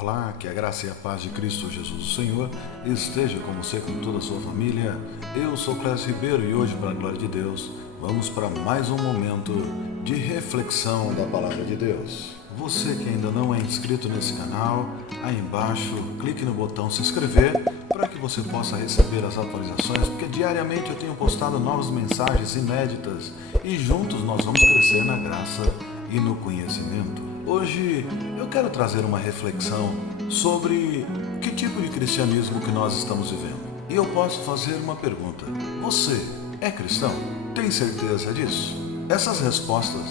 Olá, que a graça e a paz de Cristo Jesus, o Senhor, esteja com você, com toda a sua família. Eu sou Clécio Ribeiro e hoje, para a glória de Deus, vamos para mais um momento de reflexão da Palavra de Deus. Você que ainda não é inscrito nesse canal, aí embaixo, clique no botão se inscrever para que você possa receber as atualizações, porque diariamente eu tenho postado novas mensagens inéditas e juntos nós vamos crescer na graça e no conhecimento. Hoje eu quero trazer uma reflexão sobre que tipo de cristianismo que nós estamos vivendo. E eu posso fazer uma pergunta: você é cristão? Tem certeza disso? Essas respostas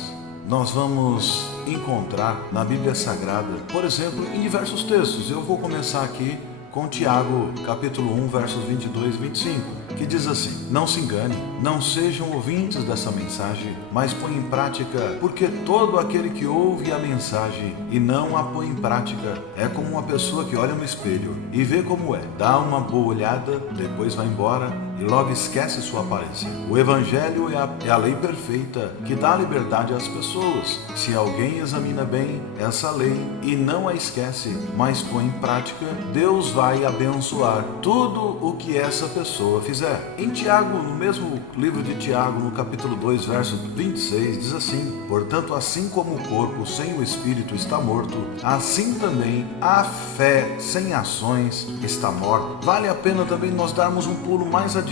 nós vamos encontrar na Bíblia Sagrada, por exemplo, em diversos textos. Eu vou começar aqui com Tiago, capítulo 1, versos 22 e 25, que diz assim: não se engane, não sejam ouvintes dessa mensagem, mas põe em prática, porque todo aquele que ouve a mensagem e não a põe em prática é como uma pessoa que olha no espelho e vê como é, dá uma boa olhada, depois vai embora e logo esquece sua aparência. O Evangelho é a lei perfeita que dá liberdade às pessoas. Se alguém examina bem essa lei e não a esquece, mas põe em prática, Deus vai abençoar tudo o que essa pessoa fizer. Em Tiago, no mesmo livro de Tiago, no capítulo 2, verso 26, diz assim: portanto, assim como o corpo sem o espírito está morto, assim também a fé sem ações está morta. Vale a pena também nós darmos um pulo mais adiante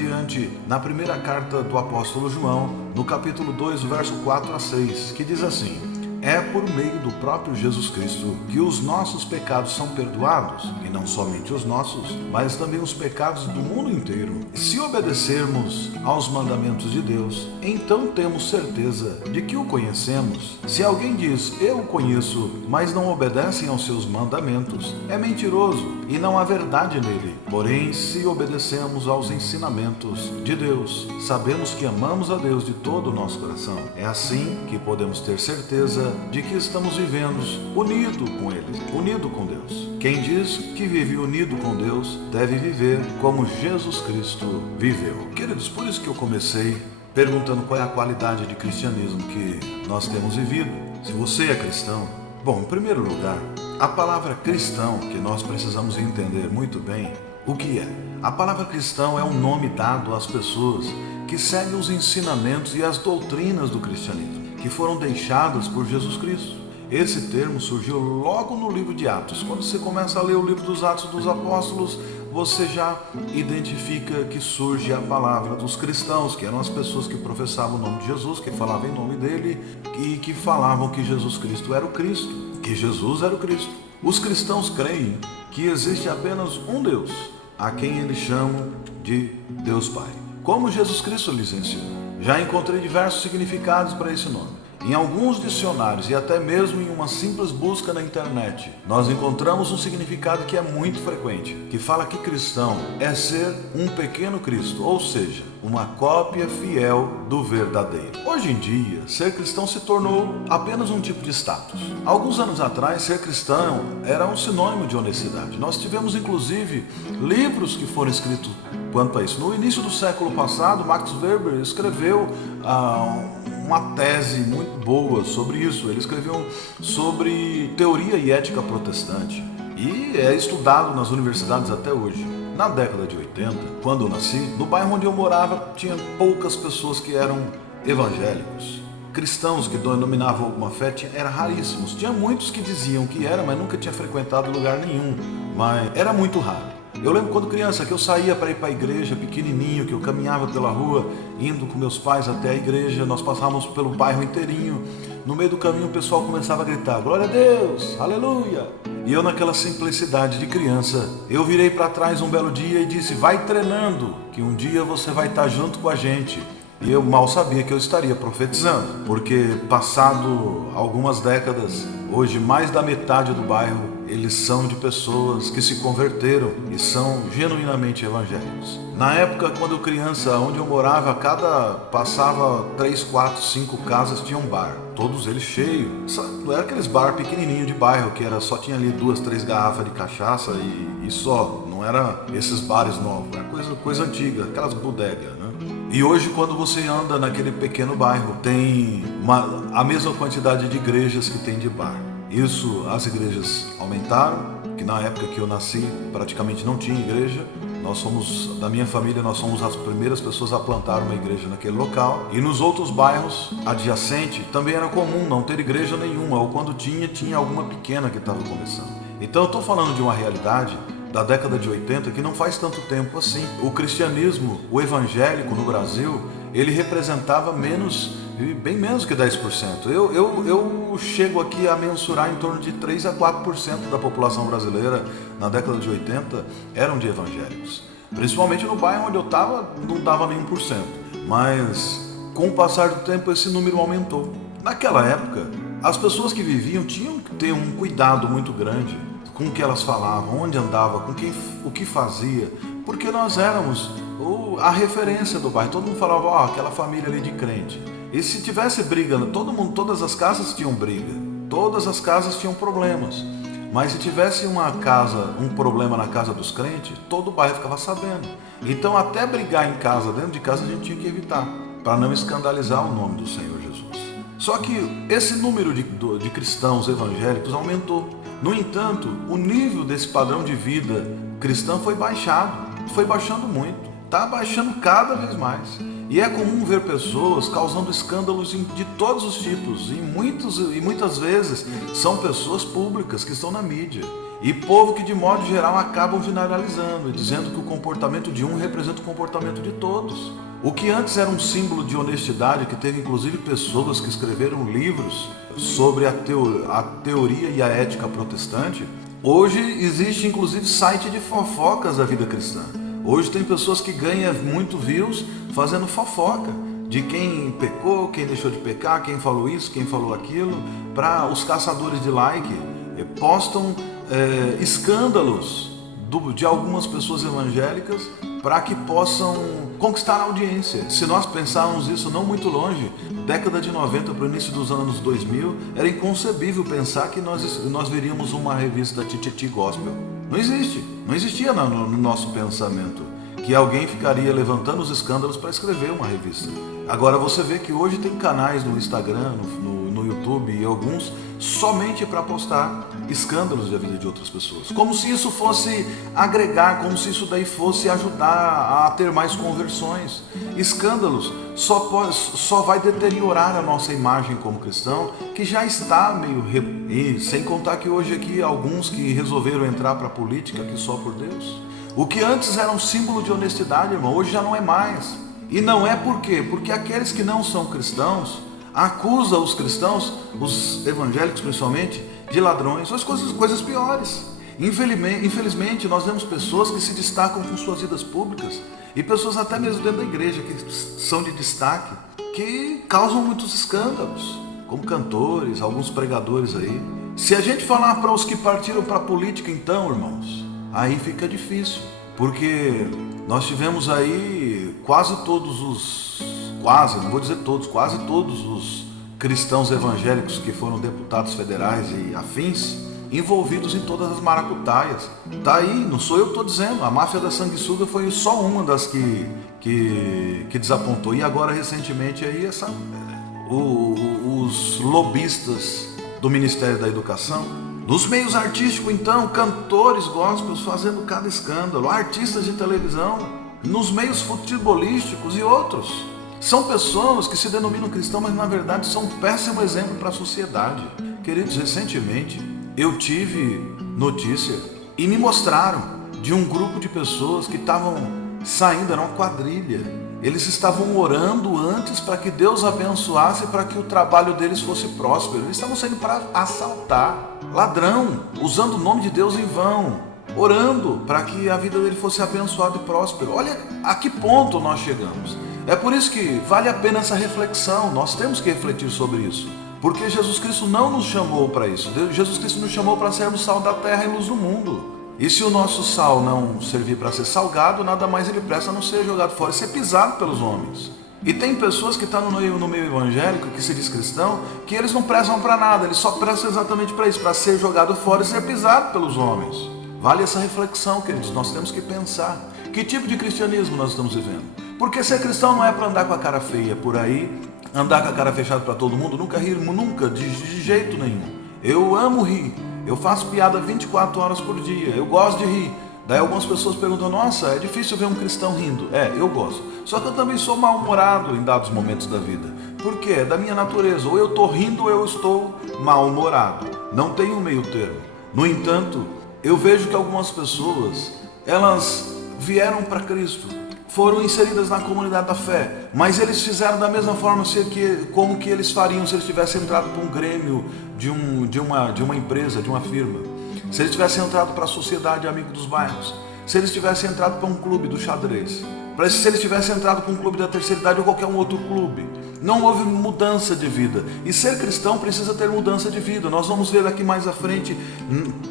na primeira carta do apóstolo João, no capítulo 2, verso 4 a 6, que diz assim: é por meio do próprio Jesus Cristo que os nossos pecados são perdoados, e não somente os nossos, mas também os pecados do mundo inteiro. Se obedecermos aos mandamentos de Deus, então temos certeza de que o conhecemos. Se alguém diz, eu o conheço, mas não obedecem aos seus mandamentos, é mentiroso e não há verdade nele. Porém, se obedecemos aos ensinamentos de Deus, sabemos que amamos a Deus de todo o nosso coração. É assim que podemos ter certeza de que estamos vivendo unido com Ele, unido com Deus. Quem diz que vive unido com Deus deve viver como Jesus Cristo viveu. Queridos, por isso que eu comecei perguntando qual é a qualidade de cristianismo que nós temos vivido. Se você é cristão, bom, em primeiro lugar, a palavra cristão, que nós precisamos entender muito bem o que é. A palavra cristão é um nome dado às pessoas que seguem os ensinamentos e as doutrinas do cristianismo, que foram deixadas por Jesus Cristo. Esse termo surgiu logo no livro de Atos. Quando você começa a ler o livro dos Atos dos Apóstolos, você já identifica que surge a palavra dos cristãos, que eram as pessoas que professavam o nome de Jesus, que falavam em nome dele e que falavam que Jesus Cristo era o Cristo, que Jesus era o Cristo. Os cristãos creem que existe apenas um Deus, a quem eles chamam de Deus Pai, como Jesus Cristo lhes ensinou. Já encontrei diversos significados para esse nome. Em alguns dicionários e até mesmo em uma simples busca na internet, nós encontramos um significado que é muito frequente, que fala que cristão é ser um pequeno Cristo, ou seja, uma cópia fiel do verdadeiro. Hoje em dia, ser cristão se tornou apenas um tipo de status. Alguns anos atrás, ser cristão era um sinônimo de honestidade. Nós tivemos inclusive livros que foram escritos quanto a isso. No início do século passado, Max Weber escreveu uma tese muito boa sobre isso. Ele escreveu sobre teoria e ética protestante e é estudado nas universidades até hoje. Na década de 80, quando eu nasci, no bairro onde eu morava, tinha poucas pessoas que eram evangélicos. Cristãos que denominavam alguma fé eram raríssimos. Tinha muitos que diziam que era, mas nunca tinha frequentado lugar nenhum. Mas era muito raro. Eu lembro quando criança que eu saía para ir para a igreja, pequenininho, que eu caminhava pela rua, indo com meus pais até a igreja, nós passávamos pelo bairro inteirinho. No meio do caminho o pessoal começava a gritar, glória a Deus, aleluia. E eu naquela simplicidade de criança, eu virei para trás um belo dia e disse, vai treinando, que um dia você vai estar junto com a gente. E eu mal sabia que eu estaria profetizando, porque passado algumas décadas, hoje mais da metade do bairro, eles são de pessoas que se converteram e são genuinamente evangélicos. Na época, quando eu criança, onde eu morava, passava 3, 4, 5 casas tinha um bar, todos eles cheios. Não era aqueles bar pequenininho de bairro, que só tinha ali 2, 3 garrafas de cachaça e só, não era esses bares novos, era coisa antiga, aquelas bodegas, né? E hoje, quando você anda naquele pequeno bairro, tem a mesma quantidade de igrejas que tem de bar. Isso, as igrejas aumentaram, que na época que eu nasci praticamente não tinha igreja. Nós somos, da minha família, nós somos as primeiras pessoas a plantar uma igreja naquele local. E nos outros bairros adjacentes também era comum não ter igreja nenhuma, ou quando tinha alguma pequena que estava começando. Então eu estou falando de uma realidade da década de 80 que não faz tanto tempo assim. O cristianismo, o evangélico no Brasil, ele representava bem menos que 10%. Eu chego aqui a mensurar em torno de 3 a 4% da população brasileira na década de 80 eram de evangélicos. Principalmente no bairro onde eu estava, não dava nem 1%. Mas com o passar do tempo esse número aumentou. Naquela época, as pessoas que viviam tinham que ter um cuidado muito grande com o que elas falavam, onde andava, o que fazia, porque nós éramos a referência do bairro. Todo mundo falava, aquela família ali de crente. E se tivesse briga, todas as casas tinham briga, todas as casas tinham problemas. Mas se tivesse um problema na casa dos crentes, todo o bairro ficava sabendo. Então até brigar em casa, dentro de casa, a gente tinha que evitar, para não escandalizar o nome do Senhor Jesus. Só que esse número de cristãos evangélicos aumentou. No entanto, o nível desse padrão de vida cristã foi baixando muito, está baixando cada vez mais. E é comum ver pessoas causando escândalos de todos os tipos, e muitas vezes são pessoas públicas que estão na mídia. E povo que de modo geral acabam generalizando e dizendo que o comportamento de um representa o comportamento de todos. O que antes era um símbolo de honestidade, que teve inclusive pessoas que escreveram livros sobre a teoria e a ética protestante, hoje existe inclusive site de fofocas da vida cristã. Hoje tem pessoas que ganham muito views fazendo fofoca de quem pecou, quem deixou de pecar, quem falou isso, quem falou aquilo. Para os caçadores de like, postam escândalos de algumas pessoas evangélicas para que possam conquistar a audiência. Se nós pensarmos isso não muito longe, década de 90 para o início dos anos 2000, era inconcebível pensar que nós veríamos uma revista Tititi Gospel. Não existia no nosso pensamento que alguém ficaria levantando os escândalos para escrever uma revista. Agora você vê que hoje tem canais no Instagram, no YouTube e alguns somente para postar escândalos da vida de outras pessoas. Como se isso fosse agregar, como se isso daí fosse ajudar a ter mais conversões. Escândalos só vai deteriorar a nossa imagem como cristão, que já está E sem contar que hoje aqui alguns que resolveram entrar para a política aqui só por Deus. O que antes era um símbolo de honestidade, irmão, hoje já não é mais. E não é por quê? Porque aqueles que não são cristãos acusam os cristãos, os evangélicos principalmente, de ladrões, ou as coisas piores. Infelizmente, nós vemos pessoas que se destacam com suas vidas públicas e pessoas até mesmo dentro da igreja que são de destaque, que causam muitos escândalos, como cantores, alguns pregadores aí. Se a gente falar para os que partiram para a política, então, irmãos, aí fica difícil, porque nós tivemos aí quase todos os cristãos evangélicos que foram deputados federais e afins, envolvidos em todas as maracutaias. Tá aí, não sou eu que estou dizendo, a máfia da sanguessuga foi só uma das que desapontou. E agora, recentemente, aí, os lobistas do Ministério da Educação, nos meios artísticos, então, cantores gospels fazendo cada escândalo, artistas de televisão, nos meios futebolísticos e outros. São pessoas que se denominam cristãos, mas na verdade são um péssimo exemplo para a sociedade. Queridos, recentemente eu tive notícia e me mostraram de um grupo de pessoas que estavam saindo, era uma quadrilha. Eles estavam orando antes para que Deus abençoasse, para que o trabalho deles fosse próspero. Eles estavam saindo para assaltar, ladrão, usando o nome de Deus em vão, orando para que a vida dele fosse abençoada e próspera. Olha a que ponto nós chegamos. É por isso que vale a pena essa reflexão, nós temos que refletir sobre isso. Porque Jesus Cristo não nos chamou para isso. Jesus Cristo nos chamou para sermos sal da terra e luz do mundo. E se o nosso sal não servir para ser salgado, nada mais ele presta a não ser jogado fora e ser pisado pelos homens. E tem pessoas que estão no meio evangélico, que se diz cristão, que eles não prestam para nada, eles só prestam exatamente para isso, para ser jogado fora e ser pisado pelos homens. Vale essa reflexão, queridos, nós temos que pensar. Que tipo de cristianismo nós estamos vivendo? Porque ser cristão não é para andar com a cara feia por aí, andar com a cara fechada para todo mundo, nunca rir, nunca, de jeito nenhum. Eu amo rir, Eu faço piada 24 horas por dia, eu gosto de rir. Daí algumas pessoas perguntam, nossa, é difícil ver um cristão rindo. Eu gosto. Só que eu também sou mal-humorado em dados momentos da vida. Por quê? É da minha natureza. Ou eu estou rindo ou eu estou mal-humorado. Não tem um meio termo. No entanto, eu vejo que algumas pessoas, elas vieram para Cristo, foram inseridas na comunidade da fé, mas eles fizeram da mesma forma como que eles fariam se eles tivessem entrado para um grêmio de uma empresa, de uma firma. Se eles tivessem entrado para a sociedade amigo dos bairros, se eles tivessem entrado para um clube do xadrez, se eles tivessem entrado para um clube da terceira idade ou qualquer um outro clube, não houve mudança de vida. E ser cristão precisa ter mudança de vida. Nós vamos ver aqui mais à frente,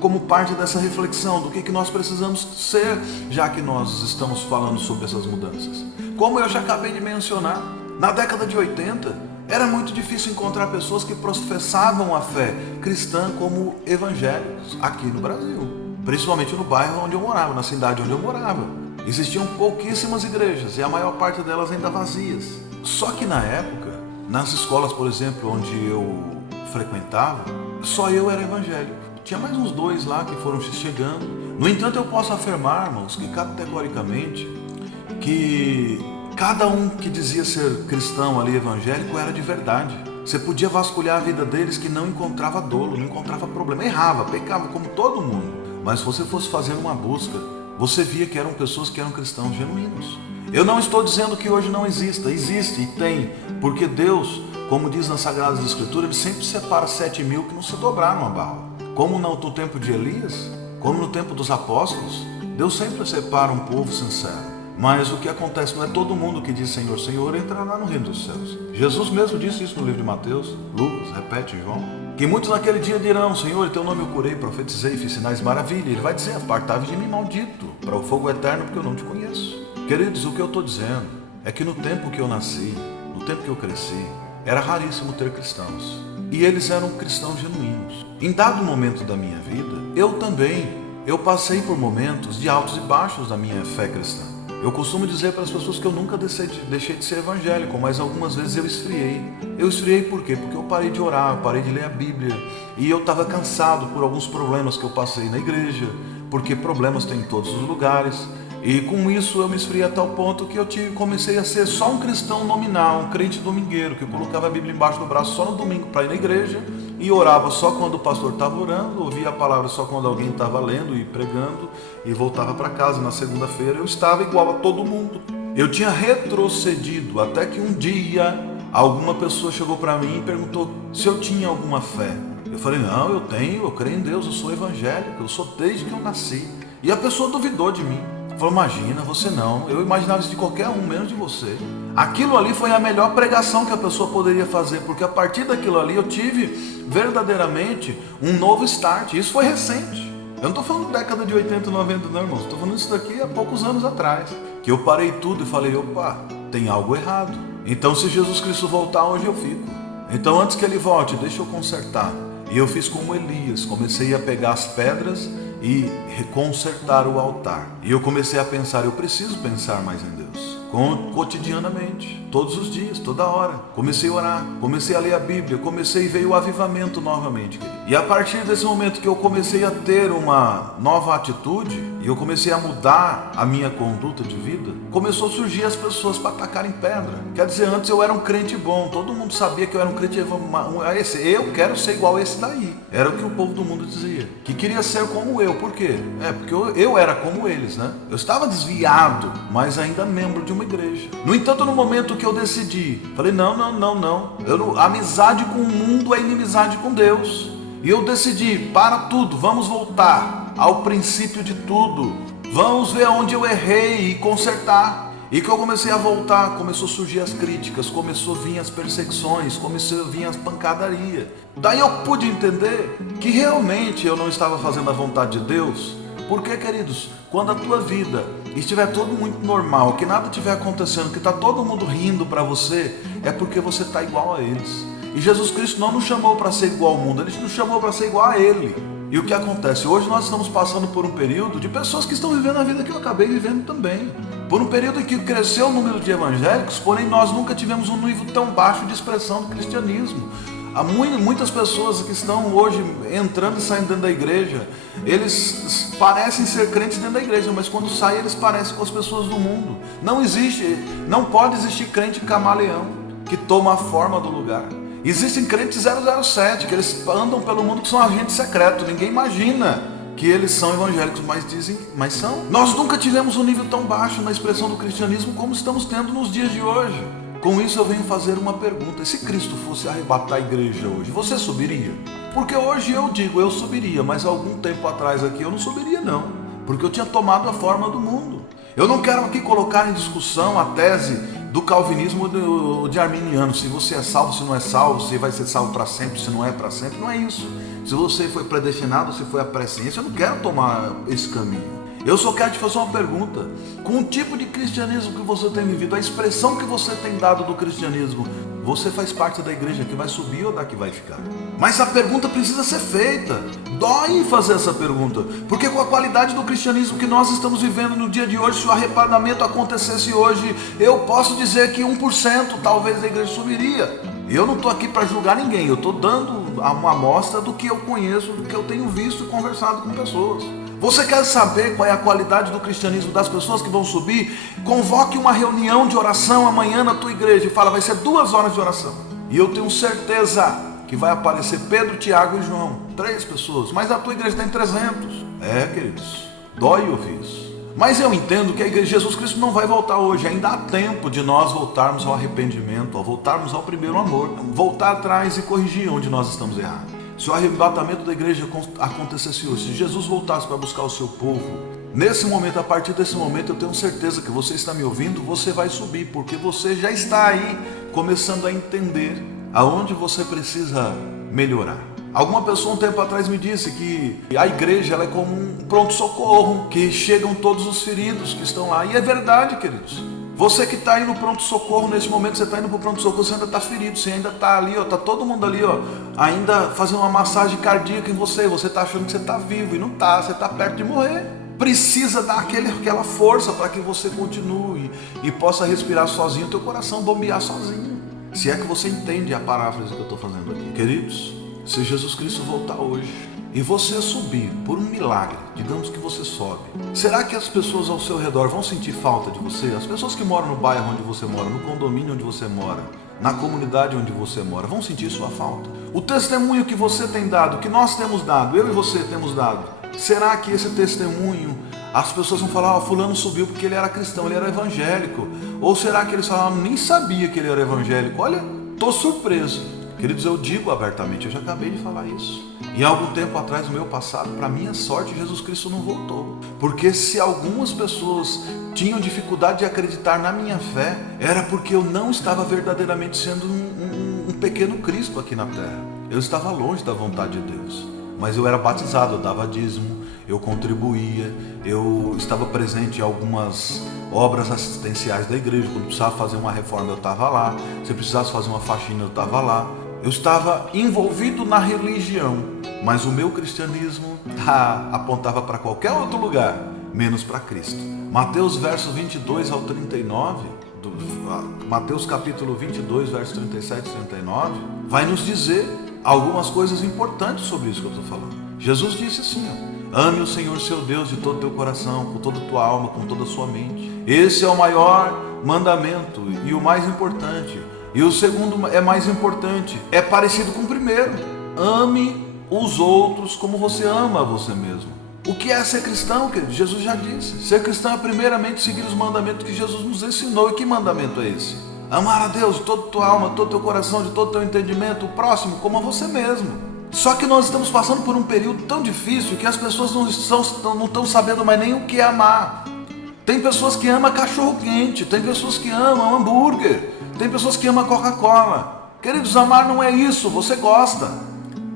como parte dessa reflexão, do que nós precisamos ser, já que nós estamos falando sobre essas mudanças. Como eu já acabei de mencionar, na década de 80, era muito difícil encontrar pessoas que professavam a fé cristã como evangélicos aqui no Brasil, principalmente no bairro onde eu morava, na cidade onde eu morava. Existiam pouquíssimas igrejas e a maior parte delas ainda vazias. Só que na época, nas escolas, por exemplo, onde eu frequentava, só eu era evangélico. Tinha mais uns 2 lá que foram chegando. No entanto, eu posso afirmar, irmãos, que categoricamente, que cada um que dizia ser cristão ali, evangélico, era de verdade. Você podia vasculhar a vida deles que não encontrava dolo, não encontrava problema. Errava, pecava como todo mundo. Mas se você fosse fazer uma busca, você via que eram pessoas que eram cristãos genuínos. Eu não estou dizendo que hoje não exista, existe e tem, porque Deus, como diz nas Sagradas Escrituras, Ele sempre separa 7.000 que não se dobraram a Baal. Como no tempo de Elias, como no tempo dos apóstolos, Deus sempre separa um povo sincero. Mas o que acontece, não é todo mundo que diz Senhor, Senhor entrará no reino dos céus. Jesus mesmo disse isso no livro de Mateus, Lucas, repete em João, que muitos naquele dia dirão, Senhor, em teu nome eu curei, profetizei, fiz sinais maravilha. Ele vai dizer, apartai-vos de mim, maldito, para o fogo eterno, porque eu não te conheço. Queridos, o que eu estou dizendo é que no tempo que eu nasci, no tempo que eu cresci, era raríssimo ter cristãos. E eles eram cristãos genuínos. Em dado momento da minha vida, eu passei por momentos de altos e baixos da minha fé cristã. Eu costumo dizer para as pessoas que eu nunca deixei de ser evangélico, mas algumas vezes eu esfriei. Eu esfriei por quê? Porque eu parei de orar, eu parei de ler a Bíblia. E eu estava cansado por alguns problemas que eu passei na igreja, porque problemas tem em todos os lugares. E com isso eu me esfriei a tal ponto que eu comecei a ser só um cristão nominal, um crente domingueiro, que eu colocava a Bíblia embaixo do braço só no domingo para ir na igreja e orava só quando o pastor estava orando, ouvia a palavra só quando alguém estava lendo e pregando e voltava para casa. Na segunda-feira eu estava igual a todo mundo. Eu tinha retrocedido até que um dia alguma pessoa chegou para mim e perguntou se eu tinha alguma fé. Eu falei, não, eu tenho, eu creio em Deus, eu sou evangélico, eu sou desde que eu nasci. E a pessoa duvidou de mim. Falou, imagina, você não. Eu imaginava isso de qualquer um, menos de você. Aquilo ali foi a melhor pregação que a pessoa poderia fazer, porque a partir daquilo ali eu tive verdadeiramente um novo start. Isso foi recente. Eu não estou falando década de 80, 90 não, irmãos. Estou falando isso daqui há poucos anos atrás. Que eu parei tudo e falei, opa, tem algo errado. Então se Jesus Cristo voltar, onde eu fico? Então antes que Ele volte, deixa eu consertar. E eu fiz como Elias, comecei a pegar as pedras e consertar o altar. E eu comecei a pensar, eu preciso pensar mais em Deus. Cotidianamente, todos os dias, toda hora. Comecei a orar, comecei a ler a Bíblia, veio o avivamento novamente. E a partir desse momento que eu comecei a ter uma nova atitude, e eu comecei a mudar a minha conduta de vida, começou a surgir as pessoas para atacarem pedra. Quer dizer, antes eu era um crente bom, todo mundo sabia que eu era um crente eu quero ser igual a esse daí. Era o que o povo do mundo dizia, que queria ser como eu. Por quê? Porque eu era como eles, né? Eu estava desviado, mas ainda membro de uma igreja. No entanto, no momento que eu decidi, falei, não. Amizade com o mundo é inimizade com Deus. E eu decidi, para tudo, vamos voltar ao princípio de tudo. Vamos ver onde eu errei e consertar. E que eu comecei a voltar, começou a surgir as críticas, começou a vir as perseguições, começou a vir as pancadarias. Daí eu pude entender que realmente eu não estava fazendo a vontade de Deus. Porque, queridos, quando a tua vida estiver tudo muito normal, que nada estiver acontecendo, que está todo mundo rindo para você, é porque você está igual a eles. E Jesus Cristo não nos chamou para ser igual ao mundo, Ele nos chamou para ser igual a Ele. E o que acontece? Hoje nós estamos passando por um período de pessoas que estão vivendo a vida que eu acabei vivendo também. Por um período em que cresceu o número de evangélicos, porém nós nunca tivemos um nível tão baixo de expressão do cristianismo. Há muitas pessoas que estão hoje entrando e saindo dentro da igreja, eles parecem ser crentes dentro da igreja, mas quando saem eles parecem com as pessoas do mundo. Não pode existir crente camaleão que toma a forma do lugar. Existem crentes 007, que eles andam pelo mundo, que são agentes secretos. Ninguém imagina que eles são evangélicos, mas são. Nós nunca tivemos um nível tão baixo na expressão do cristianismo como estamos tendo nos dias de hoje. Com isso eu venho fazer uma pergunta: e se Cristo fosse arrebatar a igreja hoje, você subiria? Porque hoje eu digo, eu subiria, mas algum tempo atrás aqui eu não subiria não, porque eu tinha tomado a forma do mundo. Eu não quero aqui colocar em discussão a tese do calvinismo de arminiano, se você é salvo, se não é salvo, se vai ser salvo para sempre, se não é para sempre, não é isso. Se você foi predestinado, se foi a presciência, eu não quero tomar esse caminho. Eu só quero te fazer uma pergunta: com o tipo de cristianismo que você tem vivido, a expressão que você tem dado do cristianismo, você faz parte da igreja que vai subir ou da que vai ficar? Mas a pergunta precisa ser feita. Dói fazer essa pergunta, porque com a qualidade do cristianismo que nós estamos vivendo no dia de hoje, se o arrebatamento acontecesse hoje, eu posso dizer que 1% talvez a igreja subiria. Eu não estou aqui para julgar ninguém, eu estou dando uma amostra do que eu conheço, do que eu tenho visto e conversado com pessoas. Você quer saber qual é a qualidade do cristianismo das pessoas que vão subir? Convoque uma reunião de oração amanhã na tua igreja e fala, vai ser 2 horas de oração. E eu tenho certeza que vai aparecer Pedro, Tiago e João, 3 pessoas, mas a tua igreja tem 300. Queridos, dói ouvir isso. Mas eu entendo que a igreja de Jesus Cristo não vai voltar hoje. Ainda há tempo de nós voltarmos ao arrependimento, voltarmos ao primeiro amor, voltar atrás e corrigir onde nós estamos errados. Se o arrebatamento da igreja acontecesse hoje, se Jesus voltasse para buscar o seu povo, nesse momento, a partir desse momento, eu tenho certeza que você está me ouvindo, você vai subir, porque você já está aí começando a entender aonde você precisa melhorar. Alguma pessoa um tempo atrás me disse que a igreja ela é como um pronto-socorro, que chegam todos os feridos que estão lá. E é verdade, queridos. Você que está aí no pronto-socorro, nesse momento você está indo para o pronto-socorro, você ainda está ferido, você ainda está ali, está todo mundo ali, ainda fazendo uma massagem cardíaca em você está achando que você está vivo e não está, você está perto de morrer. Precisa dar aquela força para que você continue e possa respirar sozinho, teu coração bombear sozinho. Se é que você entende a paráfrase que eu estou fazendo aqui. Queridos, se Jesus Cristo voltar hoje e você subir por um milagre, digamos que você sobe, será que as pessoas ao seu redor vão sentir falta de você? As pessoas que moram no bairro onde você mora, no condomínio onde você mora, na comunidade onde você mora, vão sentir sua falta? O testemunho que você tem dado, que nós temos dado, eu e você temos dado, será que esse testemunho, as pessoas vão falar, fulano subiu porque ele era cristão, ele era evangélico? Ou será que eles falaram, nem sabia que ele era evangélico? Olha, estou surpreso. Queridos, eu digo abertamente, eu já acabei de falar isso. E há algum tempo atrás, no meu passado, para minha sorte, Jesus Cristo não voltou. Porque se algumas pessoas tinham dificuldade de acreditar na minha fé, era porque eu não estava verdadeiramente sendo um pequeno Cristo aqui na terra. Eu estava longe da vontade de Deus. Mas eu era batizado, eu dava dízimo, eu contribuía, eu estava presente em algumas obras assistenciais da igreja. Quando precisava fazer uma reforma, eu estava lá. Se precisasse fazer uma faxina, eu estava lá. Eu estava envolvido na religião, mas o meu cristianismo apontava para qualquer outro lugar, menos para Cristo. Mateus versos 22 ao 39, Mateus capítulo 22, versos 37 e 39, vai nos dizer algumas coisas importantes sobre isso que eu estou falando. Jesus disse assim, ame o Senhor seu Deus de todo o teu coração, com toda a tua alma, com toda a sua mente. Esse é o maior mandamento e o mais importante. E o segundo é mais importante, é parecido com o primeiro. Ame os outros como você ama a você mesmo. O que é ser cristão, querido? Jesus já disse. Ser cristão é primeiramente seguir os mandamentos que Jesus nos ensinou. E que mandamento é esse? Amar a Deus de toda a tua alma, de todo o teu coração, de todo o teu entendimento, o próximo como a você mesmo. Só que nós estamos passando por um período tão difícil que as pessoas não estão sabendo mais nem o que é amar. Tem pessoas que amam cachorro quente, tem pessoas que amam hambúrguer, tem pessoas que amam Coca-Cola. Queridos, amar não é isso, você gosta.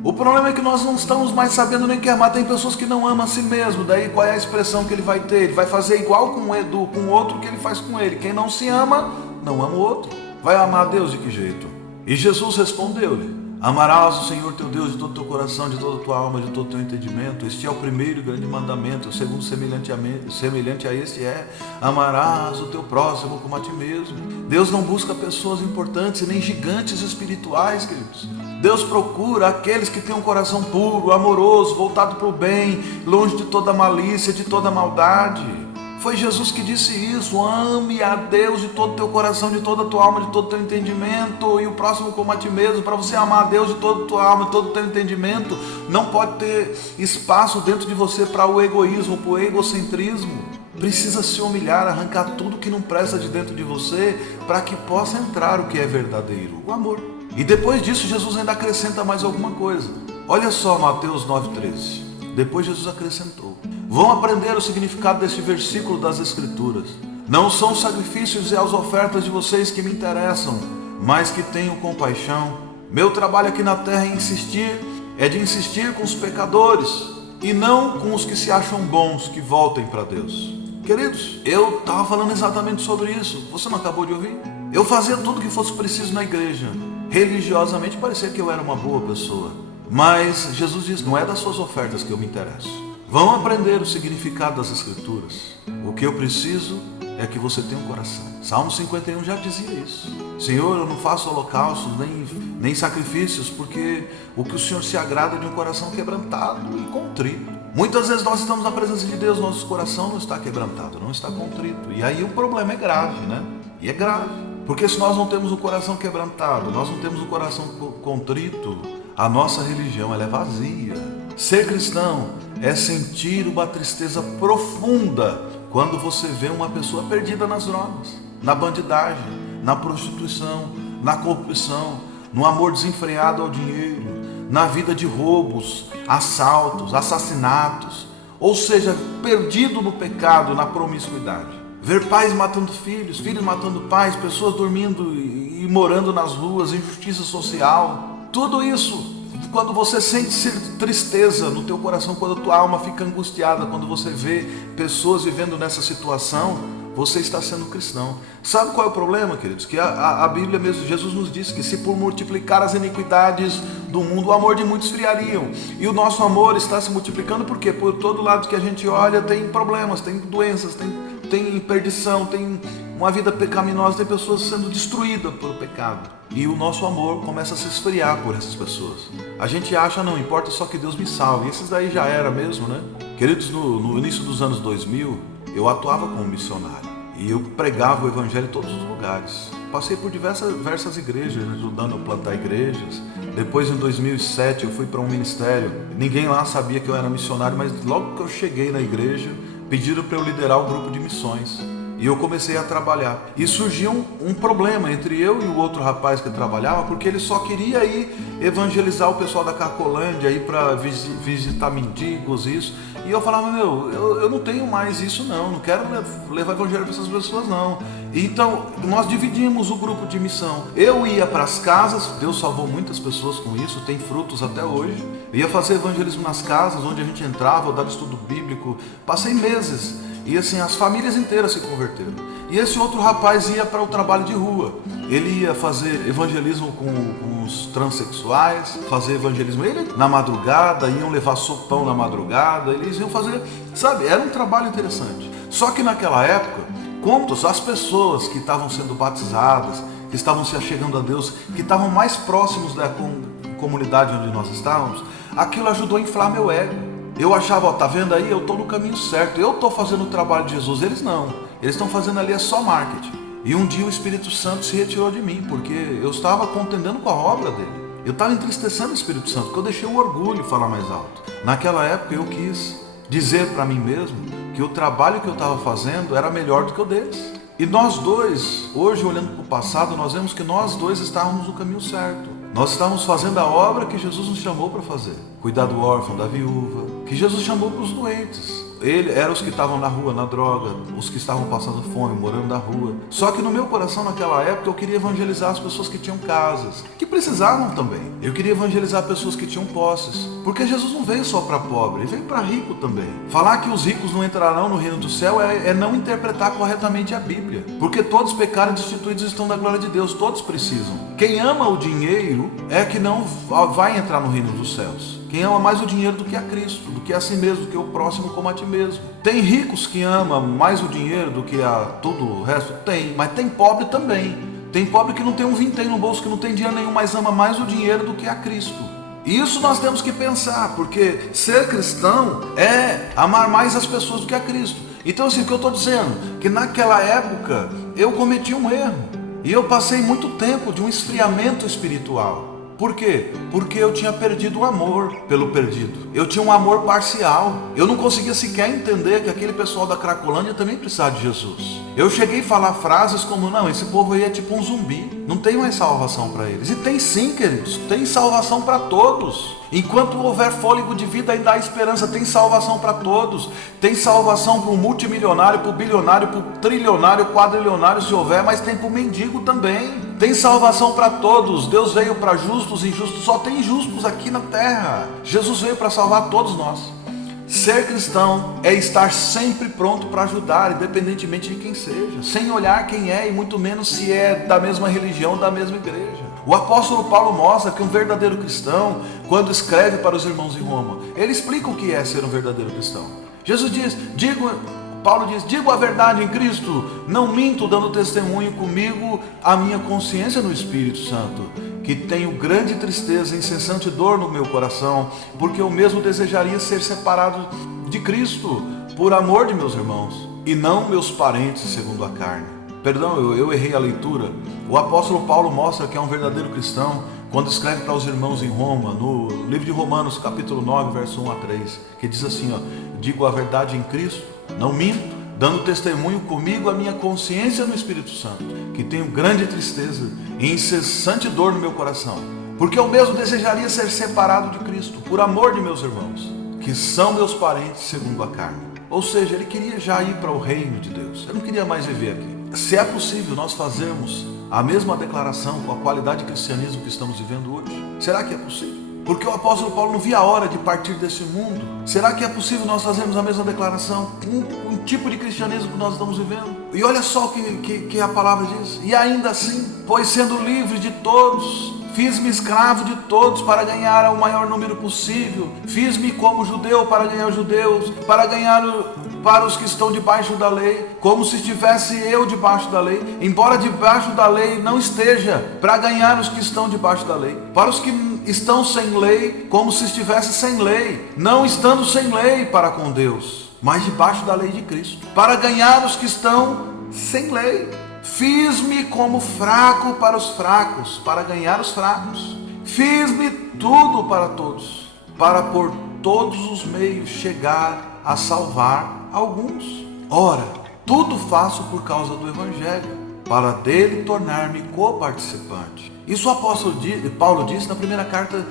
O problema é que nós não estamos mais sabendo nem o que é amar. Tem pessoas que não amam a si mesmo. Daí qual é a expressão que ele vai ter? Ele vai fazer igual com o outro que ele faz com ele. Quem não se ama, não ama o outro. Vai amar a Deus de que jeito? E Jesus respondeu-lhe, amarás o Senhor teu Deus de todo o teu coração, de toda a tua alma, de todo o teu entendimento. Este é o primeiro e grande mandamento. O segundo semelhante a este é, amarás o teu próximo como a ti mesmo. Deus não busca pessoas importantes nem gigantes espirituais, queridos. Deus procura aqueles que têm um coração puro, amoroso, voltado para o bem, longe de toda malícia, de toda maldade. Foi Jesus que disse isso: ame a Deus de todo o teu coração, de toda a tua alma, de todo o teu entendimento, e o próximo como a ti mesmo. Para você amar a Deus de toda a tua alma, de todo o teu entendimento, não pode ter espaço dentro de você para o egoísmo, para o egocentrismo. Precisa se humilhar, arrancar tudo que não presta de dentro de você, para que possa entrar o que é verdadeiro, o amor. E depois disso, Jesus ainda acrescenta mais alguma coisa. Olha só Mateus 9,13. Depois Jesus acrescentou: vão aprender o significado deste versículo das Escrituras. Não são os sacrifícios e as ofertas de vocês que me interessam, mas que tenham compaixão. Meu trabalho aqui na terra é de insistir com os pecadores, e não com os que se acham bons, que voltem para Deus. Queridos, eu estava falando exatamente sobre isso. Você não acabou de ouvir? Eu fazia tudo que fosse preciso na igreja. Religiosamente parecia que eu era uma boa pessoa. Mas Jesus diz: não é das suas ofertas que eu me interesso. Vão aprender o significado das Escrituras. O que eu preciso é que você tenha um coração. Salmo 51 já dizia isso. Senhor, eu não faço holocaustos nem sacrifícios, porque o que o Senhor se agrada é de um coração quebrantado e contrito. Muitas vezes nós estamos na presença de Deus, nosso coração não está quebrantado, não está contrito. E aí o problema é grave, né? E é grave. Porque se nós não temos o coração quebrantado, nós não temos o coração contrito, a nossa religião ela é vazia. Ser cristão é sentir uma tristeza profunda quando você vê uma pessoa perdida nas drogas, na bandidagem, na prostituição, na corrupção, no amor desenfreado ao dinheiro, na vida de roubos, assaltos, assassinatos, ou seja, perdido no pecado, na promiscuidade. Ver pais matando filhos, filhos matando pais, pessoas dormindo e morando nas ruas, injustiça social. Tudo isso, quando você sente tristeza no teu coração, quando a tua alma fica angustiada, quando você vê pessoas vivendo nessa situação, você está sendo cristão. Sabe qual é o problema, queridos? Que a Bíblia mesmo, Jesus nos disse que se por multiplicar as iniquidades do mundo, o amor de muitos esfriariam. E o nosso amor está se multiplicando porque por todo lado que a gente olha tem problemas, tem doenças, tem perdição, tem uma vida pecaminosa, tem pessoas sendo destruídas pelo pecado. E o nosso amor começa a se esfriar por essas pessoas. A gente acha, não importa, só que Deus me salve. E esses daí já era mesmo, né? Queridos, no início dos anos 2000, eu atuava como missionário. E eu pregava o evangelho em todos os lugares. Passei por diversas igrejas, ajudando a plantar igrejas. Depois, em 2007, eu fui para um ministério. Ninguém lá sabia que eu era missionário, mas logo que eu cheguei na igreja, pediram para eu liderar o grupo de missões. E eu comecei a trabalhar. E surgiu um problema entre eu e o outro rapaz que trabalhava, porque ele só queria ir evangelizar o pessoal da Carcolândia, ir para visitar mendigos, isso. E eu falava: eu não tenho mais isso não quero levar evangelho para essas pessoas não. Então, nós dividimos o grupo de missão. Eu ia para as casas, Deus salvou muitas pessoas com isso, tem frutos até hoje. Eu ia fazer evangelismo nas casas, onde a gente entrava, eu dava estudo bíblico. Passei meses. E assim, as famílias inteiras se converteram. E esse outro rapaz ia para o trabalho de rua. Ele ia fazer evangelismo com os transexuais, fazer evangelismo. Ele, na madrugada, iam levar sopão na madrugada, eles iam fazer, sabe, era um trabalho interessante. Só que naquela época, como as pessoas que estavam sendo batizadas, que estavam se achegando a Deus, que estavam mais próximos da comunidade onde nós estávamos, aquilo ajudou a inflar meu ego. Eu achava, tá vendo aí, eu estou no caminho certo, eu estou fazendo o trabalho de Jesus, eles não. Eles estão fazendo ali só marketing. E um dia o Espírito Santo se retirou de mim, porque eu estava contendendo com a obra dele. Eu estava entristecendo o Espírito Santo, porque eu deixei o orgulho falar mais alto. Naquela época eu quis dizer para mim mesmo que o trabalho que eu estava fazendo era melhor do que o deles. E nós dois, hoje olhando para o passado, nós vemos que nós dois estávamos no caminho certo. Nós estávamos fazendo a obra que Jesus nos chamou para fazer. Cuidar do órfão, da viúva, que Jesus chamou para os doentes. Ele eram os que estavam na rua, na droga, os que estavam passando fome, morando na rua. Só que no meu coração naquela época eu queria evangelizar as pessoas que tinham casas, que precisavam também. Eu queria evangelizar pessoas que tinham posses, porque Jesus não veio só para pobre, ele veio para rico também. Falar que os ricos não entrarão no reino do céu é não interpretar corretamente a Bíblia, porque todos pecaram e destituídos estão da glória de Deus, todos precisam. Quem ama o dinheiro é que não vai entrar no reino dos céus. Quem ama mais o dinheiro do que a Cristo, do que a si mesmo, do que o próximo como a ti mesmo. Tem ricos que amam mais o dinheiro do que a tudo o resto? Tem, mas tem pobre também. Tem pobre que não tem um vintém no bolso, que não tem dinheiro nenhum, mas ama mais o dinheiro do que a Cristo. Isso nós temos que pensar, porque ser cristão é amar mais as pessoas do que a Cristo. Então assim, o que eu estou dizendo? Que naquela época eu cometi um erro. E eu passei muito tempo de um esfriamento espiritual. Por quê? Porque eu tinha perdido o amor pelo perdido. Eu tinha um amor parcial. Eu não conseguia sequer entender que aquele pessoal da Cracolândia também precisava de Jesus. Eu cheguei a falar frases como, não, esse povo aí é tipo um zumbi. Não tem mais salvação para eles. E tem sim, queridos. Tem salvação para todos. Enquanto houver fôlego de vida, ainda há esperança. Tem salvação para todos. Tem salvação para o multimilionário, para o bilionário, para o trilionário, quadrilionário, se houver. Mas tem para o mendigo também. Tem salvação para todos. Deus veio para justos e injustos. Só tem justos aqui na terra. Jesus veio para salvar todos nós. Ser cristão é estar sempre pronto para ajudar, independentemente de quem seja, sem olhar quem é e muito menos se é da mesma religião, da mesma igreja. O apóstolo Paulo mostra que um verdadeiro cristão, quando escreve para os irmãos em Roma, ele explica o que é ser um verdadeiro cristão. Jesus diz, Paulo diz, digo a verdade em Cristo, não minto, dando testemunho comigo a minha consciência no Espírito Santo, que tenho grande tristeza e incessante dor no meu coração, porque eu mesmo desejaria ser separado de Cristo, por amor de meus irmãos, e não meus parentes segundo a carne. Perdão, eu errei a leitura. O apóstolo Paulo mostra que é um verdadeiro cristão quando escreve para os irmãos em Roma, no livro de Romanos, capítulo 9, verso 1 a 3, que diz assim, ó, digo a verdade em Cristo, não minto, dando testemunho comigo a minha consciência no Espírito Santo, que tenho grande tristeza e incessante dor no meu coração, porque eu mesmo desejaria ser separado de Cristo, por amor de meus irmãos, que são meus parentes segundo a carne. Ou seja, ele queria já ir para o reino de Deus, ele não queria mais viver aqui. Se é possível nós fazermos a mesma declaração com a qualidade de cristianismo que estamos vivendo hoje, será que é possível? Porque o apóstolo Paulo não via a hora de partir desse mundo. Será que é possível nós fazermos a mesma declaração? Um tipo de cristianismo que nós estamos vivendo. E olha só o que a palavra diz. E ainda assim, pois sendo livre de todos, fiz-me escravo de todos para ganhar o maior número possível. Fiz-me como judeu para ganhar os judeus, para os que estão debaixo da lei, como se estivesse eu debaixo da lei, embora debaixo da lei não esteja, para ganhar os que estão debaixo da lei. Para os que estão sem lei, como se estivesse sem lei, não estando sem lei para com Deus, mas debaixo da lei de Cristo, para ganhar os que estão sem lei. Fiz-me como fraco para os fracos, para ganhar os fracos. Fiz-me tudo para todos, para por todos os meios chegar a salvar alguns. Ora, tudo faço por causa do Evangelho, para dele tornar-me coparticipante. Isso o apóstolo Paulo disse na primeira carta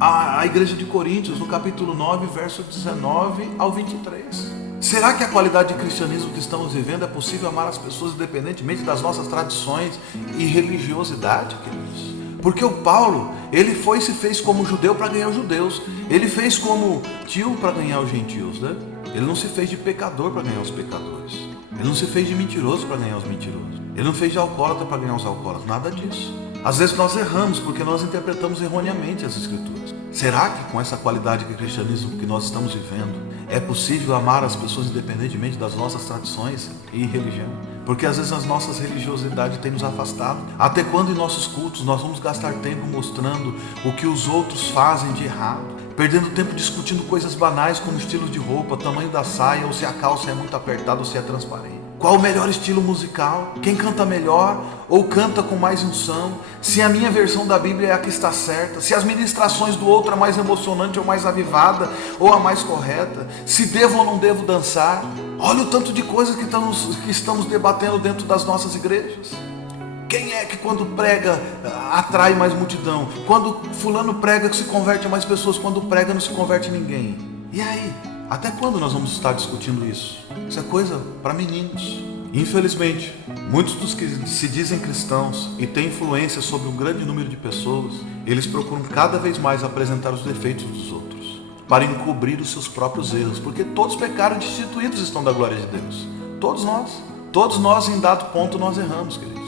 à igreja de Coríntios, no capítulo 9, verso 19 ao 23. Será que a qualidade de cristianismo que estamos vivendo é possível amar as pessoas independentemente das nossas tradições e religiosidade, queridos? Porque o Paulo, ele foi e se fez como judeu para ganhar os judeus. Ele fez como tio para ganhar os gentios, né? Ele não se fez de pecador para ganhar os pecadores. Ele não se fez de mentiroso para ganhar os mentirosos. Ele não fez de alcoólatra para ganhar os alcoólatras. Nada disso. Às vezes nós erramos porque nós interpretamos erroneamente as Escrituras. Será que com essa qualidade de cristianismo que nós estamos vivendo, é possível amar as pessoas independentemente das nossas tradições e religião? Porque às vezes as nossas religiosidades têm nos afastado. Até quando em nossos cultos nós vamos gastar tempo mostrando o que os outros fazem de errado? Perdendo tempo discutindo coisas banais como estilo de roupa, tamanho da saia, ou se a calça é muito apertada ou se é transparente. Qual o melhor estilo musical? Quem canta melhor ou canta com mais unção? Se a minha versão da Bíblia é a que está certa? Se as ministrações do outro é mais emocionante ou mais avivada ou a mais correta? Se devo ou não devo dançar? Olha o tanto de coisas que estamos debatendo dentro das nossas igrejas. Quem é que quando prega atrai mais multidão? Quando fulano prega que se converte a mais pessoas, quando prega não se converte ninguém. E aí? Até quando nós vamos estar discutindo isso? Isso é coisa para meninos. Infelizmente, muitos dos que se dizem cristãos e têm influência sobre um grande número de pessoas, eles procuram cada vez mais apresentar os defeitos dos outros, para encobrir os seus próprios erros, porque todos pecaram e destituídos estão da glória de Deus. Todos nós em dado ponto nós erramos, queridos.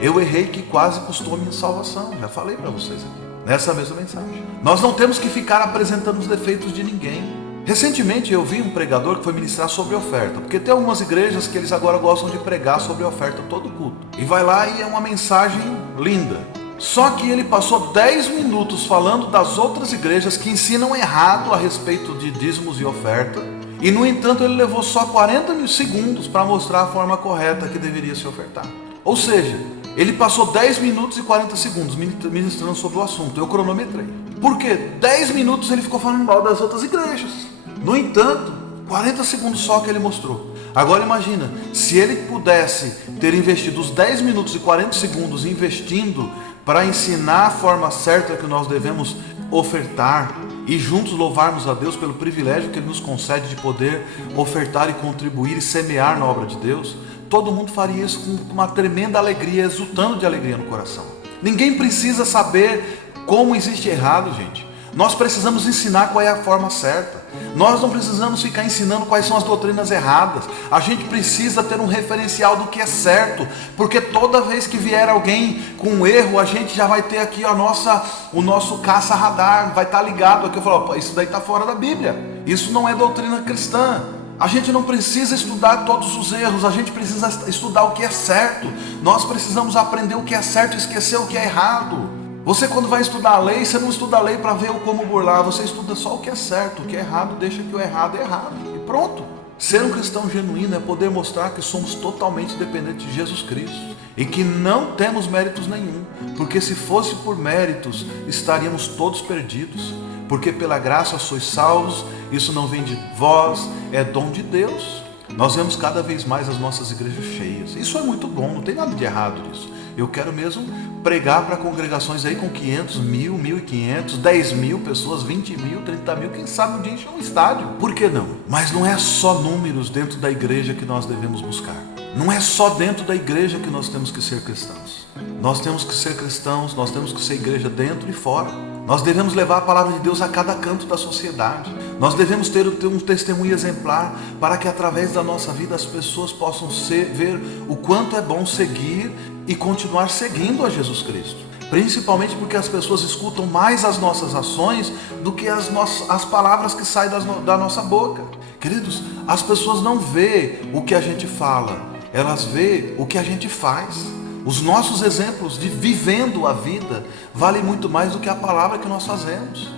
Eu errei que quase custou a minha salvação, já falei para vocês aqui, nessa mesma mensagem. Nós não temos que ficar apresentando os defeitos de ninguém. Recentemente eu vi um pregador que foi ministrar sobre oferta, porque tem algumas igrejas que eles agora gostam de pregar sobre oferta todo culto. E vai lá e é uma mensagem linda. Só que ele passou 10 minutos falando das outras igrejas que ensinam errado a respeito de dízimos e oferta. E no entanto ele levou só 40 segundos para mostrar a forma correta que deveria se ofertar. Ou seja, ele passou 10 minutos e 40 segundos ministrando sobre o assunto. Eu cronometrei. Por quê? 10 minutos ele ficou falando mal das outras igrejas. No entanto, 40 segundos só que ele mostrou. Agora imagina, se ele pudesse ter investido os 10 minutos e 40 segundos investindo para ensinar a forma certa que nós devemos ofertar e juntos louvarmos a Deus pelo privilégio que Ele nos concede de poder ofertar e contribuir e semear na obra de Deus, todo mundo faria isso com uma tremenda alegria, exultando de alegria no coração. Ninguém precisa saber como existe errado, gente. Nós precisamos ensinar qual é a forma certa. Nós não precisamos ficar ensinando quais são as doutrinas erradas. A gente precisa ter um referencial do que é certo, porque toda vez que vier alguém com um erro, a gente já vai ter aqui o nosso caça-radar, vai estar ligado aqui. Eu falo, isso daí está fora da Bíblia, isso não é doutrina cristã. A gente não precisa estudar todos os erros, a gente precisa estudar o que é certo. Nós precisamos aprender o que é certo e esquecer o que é errado. Você, quando vai estudar a lei, você não estuda a lei para ver como burlar, você estuda só o que é certo. O que é errado, deixa que o errado é errado. E pronto. Ser um cristão genuíno é poder mostrar que somos totalmente dependentes de Jesus Cristo e que não temos méritos nenhum, porque se fosse por méritos, estaríamos todos perdidos. Porque pela graça sois salvos, isso não vem de vós, é dom de Deus. Nós vemos cada vez mais as nossas igrejas cheias. Isso é muito bom, não tem nada de errado nisso. Eu quero mesmo pregar para congregações aí com 500, 1.000, 1.500, 10 mil pessoas, 20 mil, 30 mil, quem sabe um dia encher um estádio. Por que não? Mas não é só números dentro da igreja que nós devemos buscar. Não é só dentro da igreja que nós temos que ser cristãos. Nós temos que ser cristãos, nós temos que ser igreja dentro e fora. Nós devemos levar a palavra de Deus a cada canto da sociedade. Nós devemos ter um testemunho exemplar para que através da nossa vida as pessoas possam ver o quanto é bom seguir e continuar seguindo a Jesus Cristo. Principalmente porque as pessoas escutam mais as nossas ações do que as palavras que saem da nossa boca. Queridos, as pessoas não veem o que a gente fala, elas veem o que a gente faz. Os nossos exemplos de vivendo a vida valem muito mais do que a palavra que nós fazemos.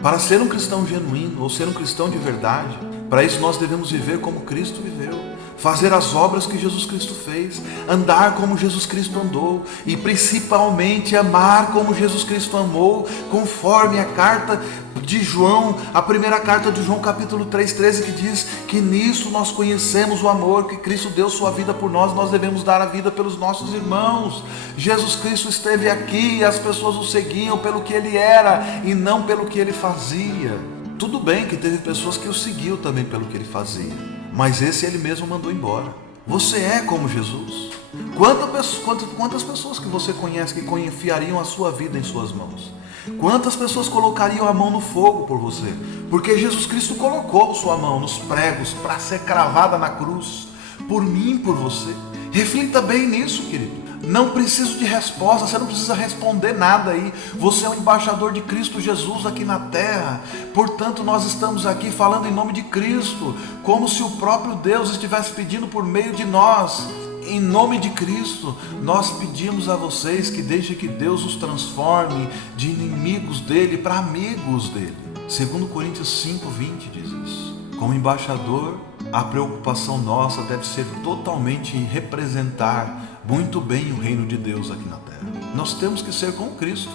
Para ser um cristão genuíno ou ser um cristão de verdade, para isso nós devemos viver como Cristo viveu, fazer as obras que Jesus Cristo fez, andar como Jesus Cristo andou e principalmente amar como Jesus Cristo amou, conforme a carta de João, a primeira carta de João capítulo 3:13, que diz que nisso nós conhecemos o amor que Cristo deu sua vida por nós, nós devemos dar a vida pelos nossos irmãos. Jesus Cristo esteve aqui e as pessoas o seguiam pelo que ele era e não pelo que ele fazia. Tudo bem que teve pessoas que o seguiam também pelo que ele fazia, mas esse ele mesmo mandou embora. Você é como Jesus. Quantas pessoas que você conhece que confiariam a sua vida em suas mãos? Quantas pessoas colocariam a mão no fogo por você? Porque Jesus Cristo colocou sua mão nos pregos para ser cravada na cruz, por mim e por você. Reflita bem nisso, querido. Não preciso de resposta, você não precisa responder nada aí. Você é um embaixador de Cristo Jesus aqui na terra. Portanto, nós estamos aqui falando em nome de Cristo, como se o próprio Deus estivesse pedindo por meio de nós. Em nome de Cristo, nós pedimos a vocês que deixem que Deus os transforme de inimigos dele para amigos dele. 2 Coríntios 5:20 diz isso. Como embaixador, a preocupação nossa deve ser totalmente em representar muito bem o reino de Deus aqui na terra. Nós temos que ser como Cristo.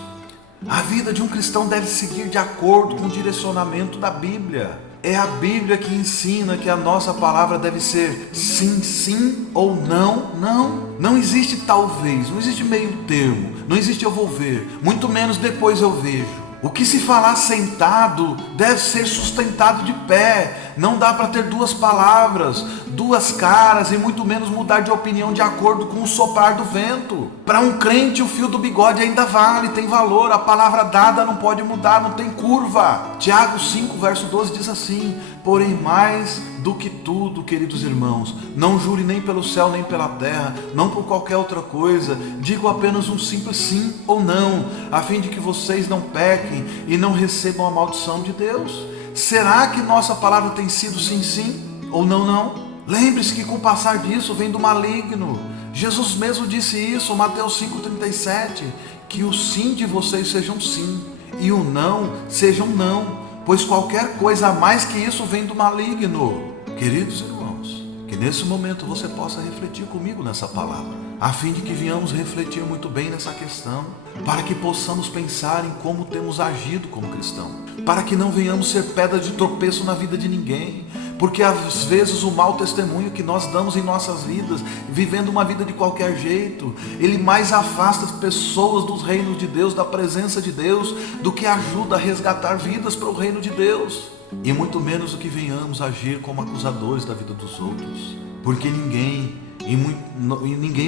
A vida de um cristão deve seguir de acordo com o direcionamento da Bíblia. É a Bíblia que ensina que a nossa palavra deve ser sim, sim ou não, não. Não existe talvez, não existe meio termo, não existe eu vou ver, muito menos depois eu vejo. O que se falar sentado deve ser sustentado de pé. Não dá para ter duas palavras, duas caras e muito menos mudar de opinião de acordo com o soprar do vento. Para um crente o fio do bigode ainda vale, tem valor. A palavra dada não pode mudar, não tem curva. Tiago 5 verso 12 diz assim: porém mais do que tudo, queridos irmãos, não jure nem pelo céu nem pela terra, não por qualquer outra coisa, digo apenas um simples sim ou não, a fim de que vocês não pequem e não recebam a maldição de Deus. Será que nossa palavra tem sido sim, sim ou não, não? Lembre-se que com o passar disso vem do maligno. Jesus mesmo disse isso, Mateus 5,37, que o sim de vocês seja um sim e o não seja um não, pois qualquer coisa a mais que isso vem do maligno. Queridos irmãos, que nesse momento você possa refletir comigo nessa palavra, a fim de que venhamos refletir muito bem nessa questão, para que possamos pensar em como temos agido como cristão, para que não venhamos ser pedra de tropeço na vida de ninguém, porque às vezes o mau testemunho que nós damos em nossas vidas, vivendo uma vida de qualquer jeito, ele mais afasta as pessoas dos reinos de Deus, da presença de Deus, do que ajuda a resgatar vidas para o reino de Deus. E muito menos do que venhamos agir como acusadores da vida dos outros, porque ninguém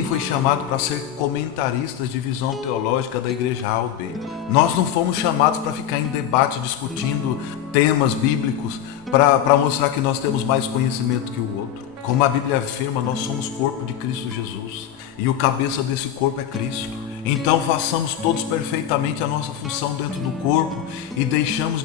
foi chamado para ser comentaristas de visão teológica da igreja A ou B. Nós não fomos chamados para ficar em debate discutindo temas bíblicos para mostrar que nós temos mais conhecimento que o outro. Como a Bíblia afirma, nós somos corpo de Cristo Jesus e o cabeça desse corpo é Cristo. Então façamos todos perfeitamente a nossa função dentro do corpo e deixamos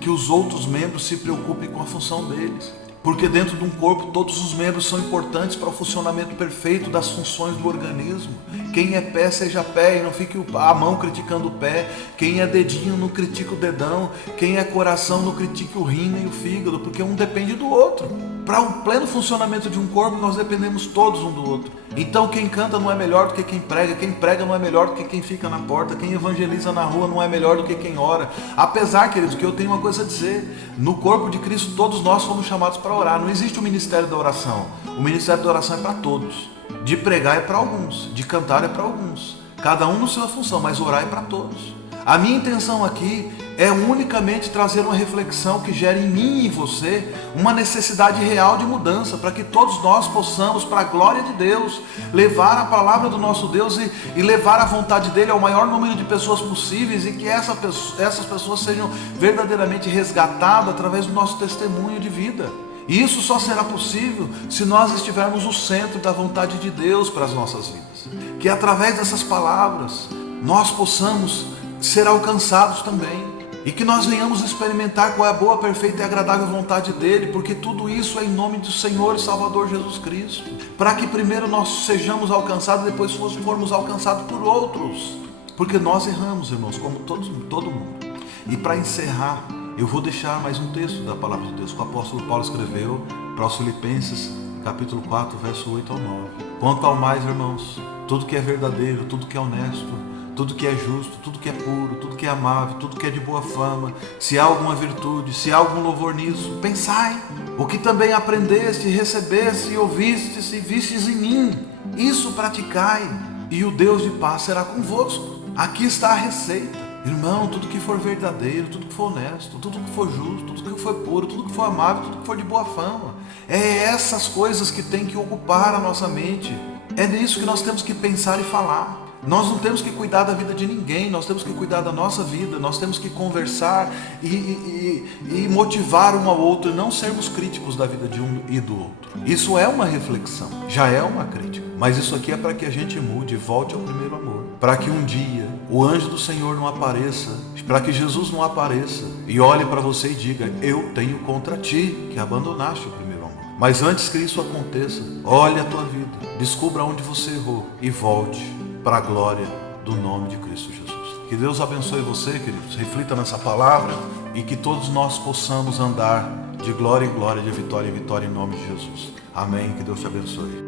que os outros membros se preocupem com a função deles. Porque dentro de um corpo todos os membros são importantes para o funcionamento perfeito das funções do organismo. Quem é pé seja pé e não fique a mão criticando o pé. Quem é dedinho não critica o dedão. Quem é coração não critica o rim nem o fígado, porque um depende do outro. Para o pleno funcionamento de um corpo nós dependemos todos um do outro. Então quem canta não é melhor do que quem prega não é melhor do que quem fica na porta, quem evangeliza na rua não é melhor do que quem ora. Apesar, queridos, que eu tenho uma coisa a dizer, no corpo de Cristo todos nós fomos chamados para orar. Não existe o ministério da oração. O ministério da oração é para todos. De pregar é para alguns, de cantar é para alguns. Cada um na sua função, mas orar é para todos. A minha intenção aqui é unicamente trazer uma reflexão que gere em mim e em você uma necessidade real de mudança, para que todos nós possamos, para a glória de Deus, levar a palavra do nosso Deus e levar a vontade dele ao maior número de pessoas possíveis, e que essas pessoas sejam verdadeiramente resgatadas através do nosso testemunho de vida. E isso só será possível se nós estivermos no centro da vontade de Deus para as nossas vidas. Que através dessas palavras nós possamos ser alcançados também. E que nós venhamos experimentar qual é a boa, perfeita e agradável vontade dele, porque tudo isso é em nome do Senhor e Salvador Jesus Cristo. Para que primeiro nós sejamos alcançados, depois formos alcançados por outros. Porque nós erramos, irmãos, como todo mundo. E para encerrar, eu vou deixar mais um texto da palavra de Deus que o apóstolo Paulo escreveu para os Filipenses, capítulo 4, verso 8 ao 9. Quanto ao mais, irmãos, tudo que é verdadeiro, tudo que é honesto, tudo que é justo, tudo que é puro, tudo que é amável, tudo que é de boa fama, se há alguma virtude, se há algum louvor nisso, pensai. O que também aprendeste, recebeste, ouvistes e vistes em mim, isso praticai, e o Deus de paz será convosco. Aqui está a receita. Irmão, tudo que for verdadeiro, tudo que for honesto, tudo que for justo, tudo que for puro, tudo que for amável, tudo que for de boa fama, é essas coisas que tem que ocupar a nossa mente. É nisso que nós temos que pensar e falar. Nós não temos que cuidar da vida de ninguém, nós temos que cuidar da nossa vida, nós temos que conversar e motivar um ao outro, e não sermos críticos da vida de um e do outro. Isso é uma reflexão, já é uma crítica, mas isso aqui é para que a gente mude e volte ao primeiro amor, para que um dia o anjo do Senhor não apareça, para que Jesus não apareça e olhe para você e diga: eu tenho contra ti que abandonaste o primeiro amor. Mas antes que isso aconteça, olhe a tua vida, descubra onde você errou e volte para a glória do nome de Cristo Jesus. Que Deus abençoe você, queridos. Reflita nessa palavra e que todos nós possamos andar de glória em glória, de vitória em vitória, em nome de Jesus. Amém. Que Deus te abençoe.